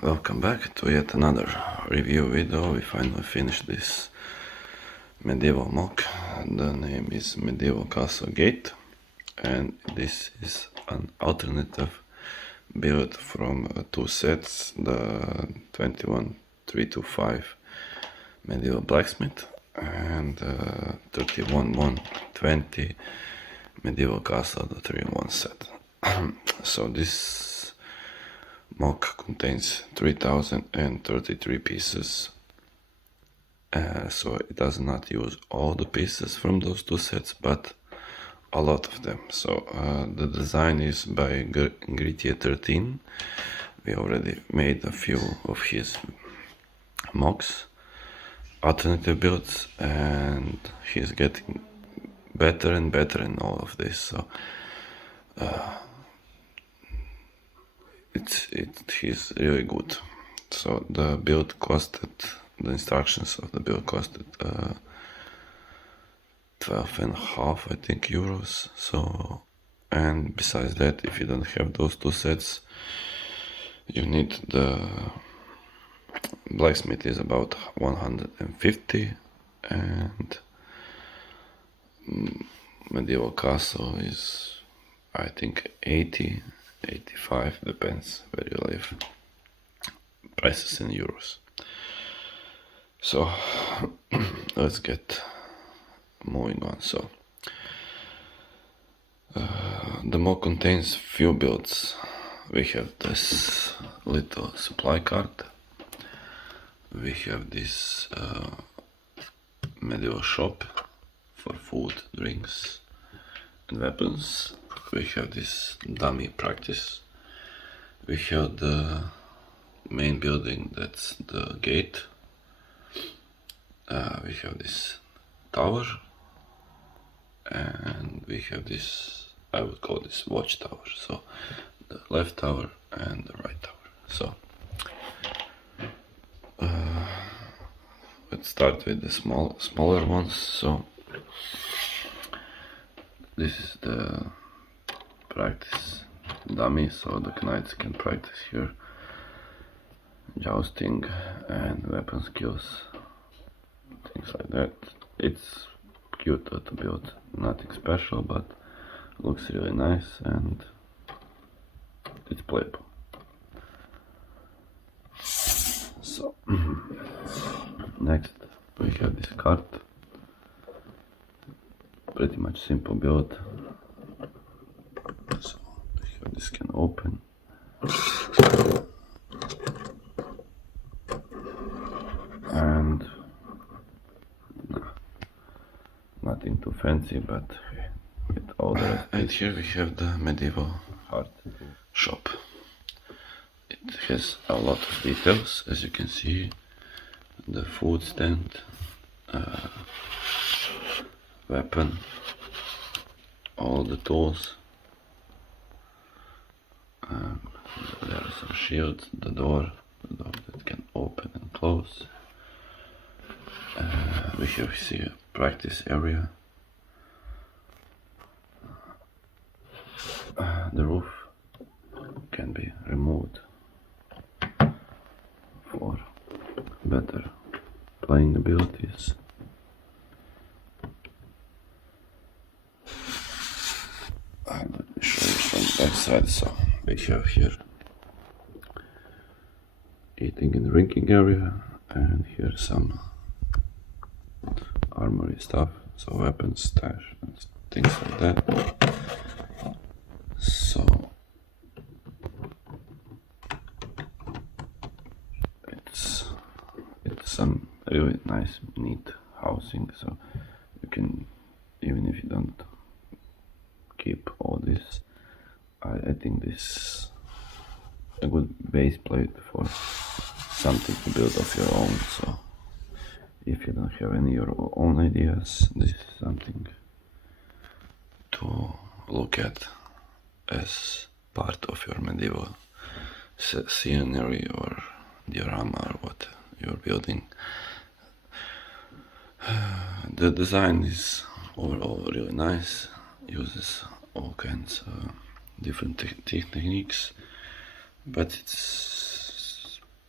welcome back to yet another review video. We finally finished this medieval MOC. The name is Medieval Castle Gate, and this is an alternative build from two sets, the 21325 Medieval Blacksmith and 31120 Medieval Castle, the 3-in-1 set. So this MOC contains 3033 pieces, so it does not use all the pieces from those two sets, but a lot of them. So the design is by Gritier 13. We already made a few of his MOCs, alternative builds, and he's getting better and better in all of this. So he's really good. So the instructions of the build costed 12.5, I think, euros. So, and besides that, if you don't have those two sets, you need the Blacksmith is about 150, and Medieval Castle is, I think, 80, 85, depends where you live. Prices in euros. So let's get moving on. So the MOC contains few builds. We have this little supply cart. We have this medieval shop for food, drinks and weapons. We have this dummy practice. We have the main building, that's the gate. We have this tower, and we have this, I would call this watchtower. So the left tower and the right tower. So let's start with the smaller ones. So this is the practice dummy, so the knights can practice here jousting and weapon skills, things like that. It's cute to build, nothing special, but looks really nice and it's playable. So next we have this cart, pretty much simple build. So this can open, and nothing too fancy, but with all the rest. And here we have the medieval art shop. It has a lot of details, as you can see. The food stand, weapon, all the tools. There are some shields, the door that can open and close. We have here a practice area. The roof can be removed for better playing abilities. Let me show you from the back side. So we have here eating and drinking area, and here some armory stuff, so weapons, stash, and things like that. So it's some really nice, neat housing. So you can, even if you don't keep all this, I think this a good base plate for something to build of your own. So if you don't have any your own ideas, this is something to look at as part of your medieval scenery or diorama or what you're building. The design is overall really nice, uses all kinds of different techniques, but it's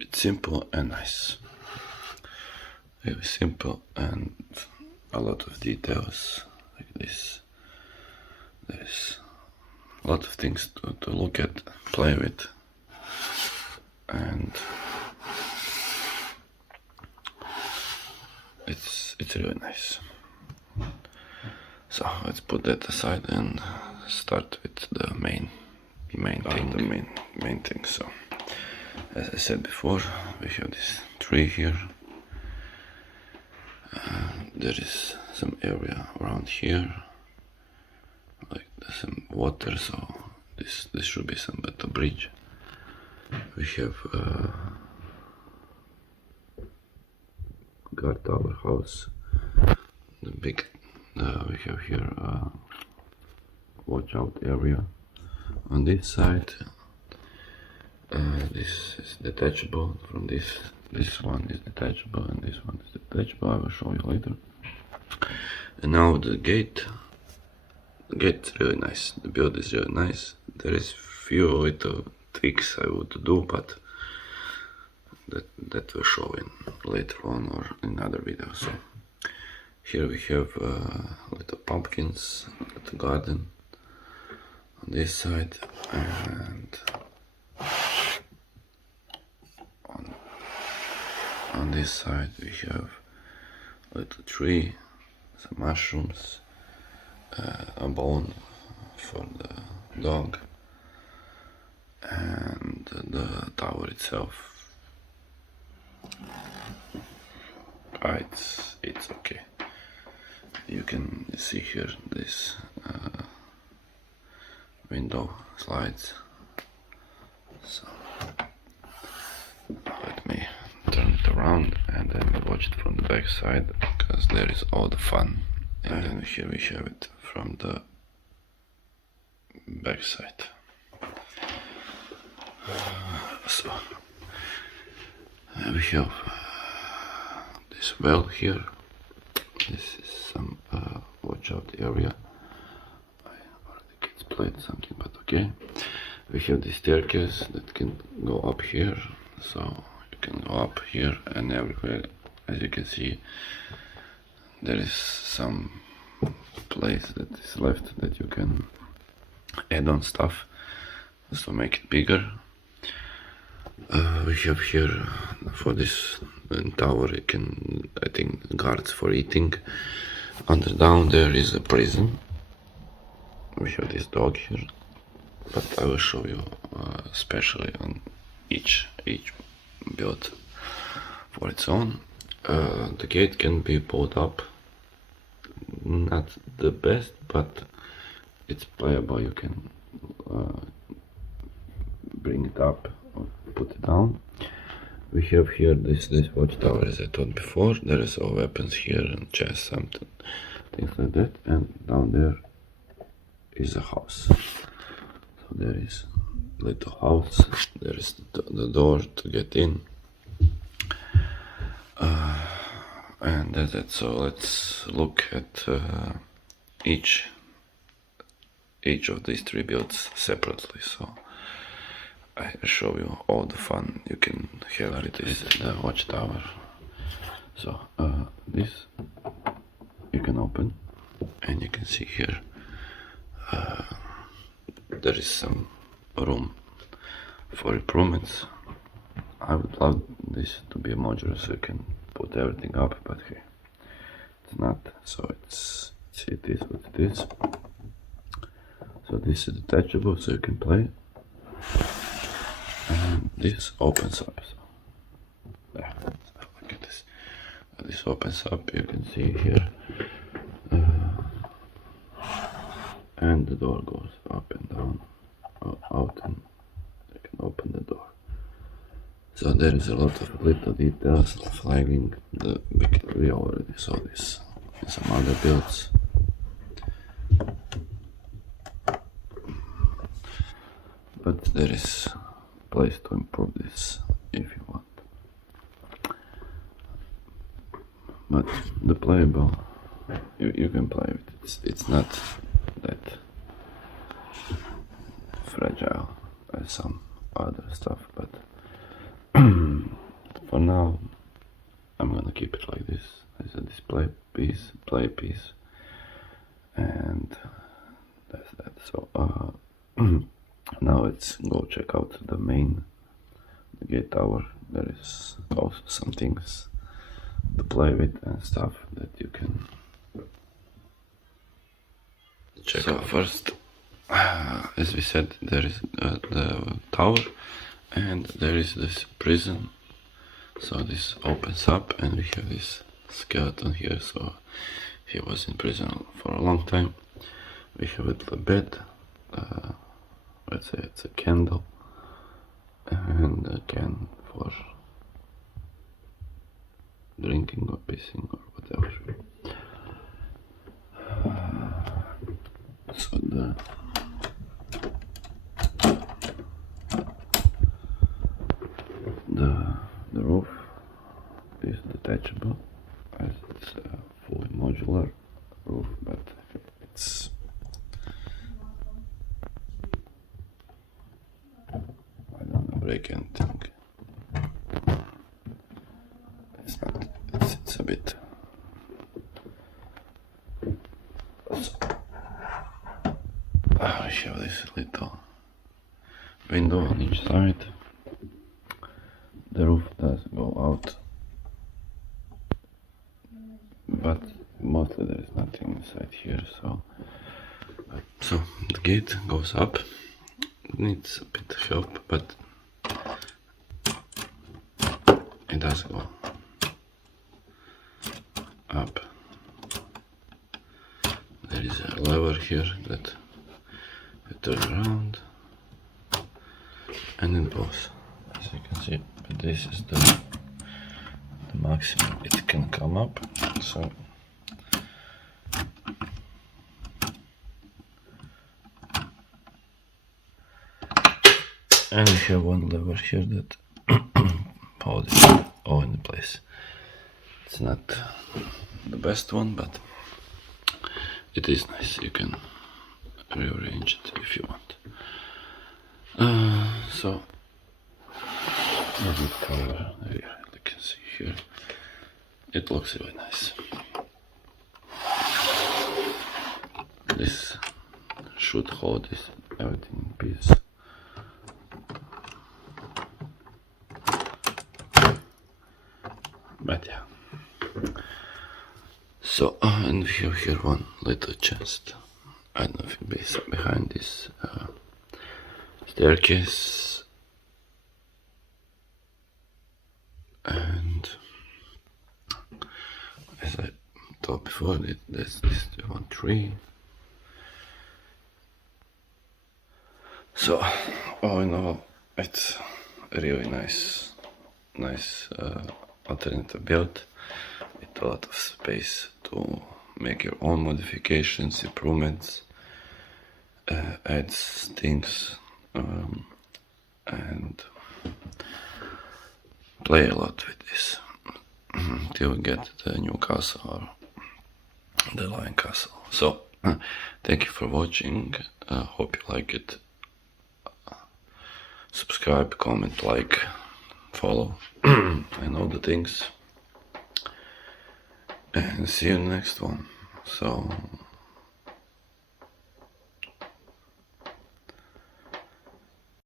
it's simple and nice. Very simple and a lot of details like this. There's a lot of things to look at, play with, and it's really nice. So let's put that aside and start with the main thing. So as I said before, we have this tree here. There is some area around here, like some water, so this should be some better bridge. We have guard tower house. The big we have here watch out area. On this side, this is detachable from this. This one is detachable and this one is detachable. I will show you later. And now the gate. The gate is really nice. The build is really nice. There is few little tweaks I would do, but that will show in later on or in other videos. So here we have little pumpkins, little garden on this side, and on this side we have a little tree, some mushrooms, a bone for the dog, and the tower itself. It's okay. You can see here this window slides. So let me turn it around and then we watch it from the back side, because there is all the fun. And then here we have it from the back side. So we have this well here. This is some watch out area. The kids played something, but okay. We have the staircase that can go up here, so you can go up here and everywhere. As you can see, there is some place that is left that you can add on stuff just to make it bigger. We have here for this tower, you can, I think, guards for eating. Down there is a prison. We have this dog here, but I will show you especially on each build for its own. The gate can be pulled up. Not the best, but it's playable. You can bring it up or put it down. We have here this watchtower, as I told before. There is all weapons here and chests, something, things like that. And down there is a house. So there is a little house. There is the door to get in. And that's it. So let's look at each of these three builds separately. So I show you all the fun you can have with this, the watchtower. So this you can open, and you can see here there is some room for improvements. I would love this to be a modular so you can put everything up, but hey, it's not. So it is what it is. So this is detachable, so you can play. And this opens up. So there, look at this. This opens up. You can see here, and the door goes up and down, out, and you can open the door. So there is a lot of little details, flagging. We already saw this in some other builds. But there is place to improve this if you want. But the playable, you can play with it. It's not that fragile as some other stuff, but for now I'm gonna keep it like this as a display piece, play piece, and that's that. So now let's go check out the gate tower. There is also some things to play with and stuff that you can check out. First, as we said, there is the tower, and there is this prison. So this opens up, and we have this skeleton here. So he was in prison for a long time. We have a little bed, let's say it's a candle, and a can for drinking or pissing or whatever. So the roof is detachable, as it's a fully modular roof, but it's I don't know, break anything. It's not. It's a bit. So, I have this little window on each side. The roof does go out, but mostly there is nothing inside here. So the gate goes up. It needs a bit of help, but it does go up. There is a lever here that you turn around, and it goes. As you can see, but this is the maximum it can come up. So and we have one lever here that holds it all in place. It's not the best one, but it is nice. You can rearrange it if you want. So the color here, you can see here, it looks really nice. This should hold this everything in peace. But yeah. So and we have here one little chest. I don't know if it's behind this staircase. And as I told before, there's this one tree. So all in all, it's a really nice alternative build with a lot of space to make your own modifications, improvements, adds things, and play a lot with this till we get the new castle or the Lion Castle. So thank you for watching. Hope you like it. Subscribe, comment, like, follow, and all the things. And see you in the next one. So